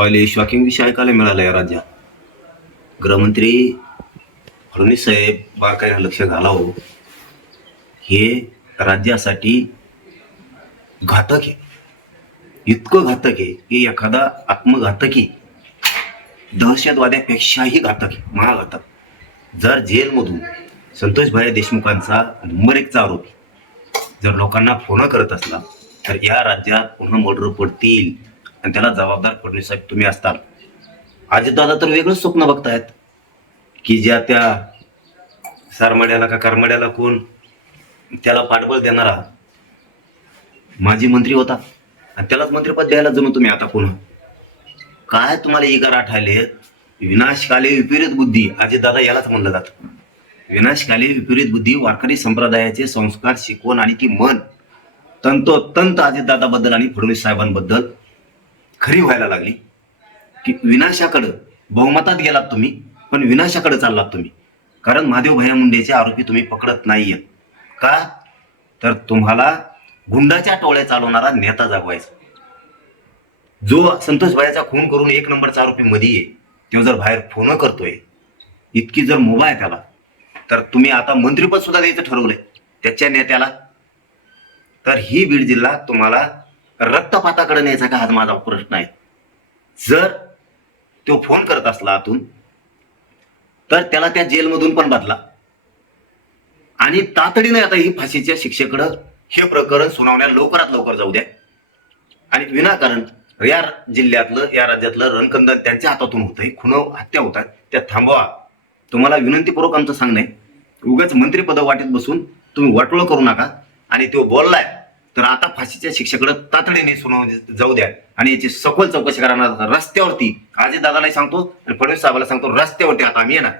पहिले शॉकिंग विषय ऐकायला मिळाला या राज्यात. गृहमंत्री फडणवीस साहेब बा काय लक्ष घालावं. हे राज्यासाठी घातक आहे. इतकं घातक आहे की एखादा आत्मघातकी दहशतवाद्यापेक्षाही घातक आहे. महाघातक. जर जेलमधून संतोषभाई देशमुखांचा नंबर एकचा आरोपी जर लोकांना फोन करत असला तर या राज्यात पूर्ण मर्डर पडतील. आणि त्याला जबाबदार फडणवीस साहेब तुम्ही असताल. अजितदादा तर वेगळंच स्वप्न बघतायत. की ज्या त्या सारमड्याला का करमड्याला कोण त्याला पाठबळ देणारा माजी मंत्री होता. आणि त्यालाच मंत्रिपद द्यायला जणू तुम्ही आता पुन्हा. काय तुम्हाला इगार आठायले? विनाशकाले विपरीत बुद्धी अजितदादा यालाच म्हणलं जातं. विनाशकाली विपरीत बुद्धी वारकरी संप्रदायाचे संस्कार शिकवण आणि ती मन तंतोतंत अजितदादाबद्दल आणि फडणवीस साहेबांबद्दल खरी व्हायला लागली. की विनाशाकडं बहुमतात गेलात तुम्ही पण विनाशाकडे चाललात तुम्ही. कारण महादेव भैया मुंडेचे आरोपी तुम्ही पकडत नाहीये का? तर तुम्हाला गुंडाच्या टोळ्या चालवणारा नेता जागवायचा. जो संतोष भाईचा खून करून एक नंबरचा आरोपी मध्ये आहे तो जर बाहेर फोन करतोय इतकी जर मुभा आहे त्याला तर तुम्ही आता मंत्रीपद सुद्धा द्यायचं ठरवलंय त्याच्या नेत्याला. तर ही बीड जिल्हा तुम्हाला रक्तपाताकडे न्यायचा का हा माझा प्रश्न आहे? जर तो फोन करत असला आतून तर त्याला त्या जेलमधून पण बदला. आणि तातडीने आता ही फाशीच्या शिक्षेकडं हे प्रकरण सुनावण्या लवकरात लवकर जाऊ द्या. आणि विनाकारण या जिल्ह्यातलं या राज्यातलं रणकंदन त्यांच्या हातातून होतंय खुन हत्या होतात. त्या थांबवा. तुम्हाला विनंतीपूर्वक आमचं सांगणं आहे. उगाच मंत्रीपद वाटेत बसून तुम्ही वाटोळ करू नका. आणि तो बोललाय तर आता फाशीच्या शिक्षेकडे तातडीने सुनावणी जाऊ द्या. आणि याची सखोल चौकशी करणार रस्त्यावरती. आजी दादालाही सांगतो आणि फडणवीस साहेबाला सांगतो रस्त्यावरती आता आम्ही येणार.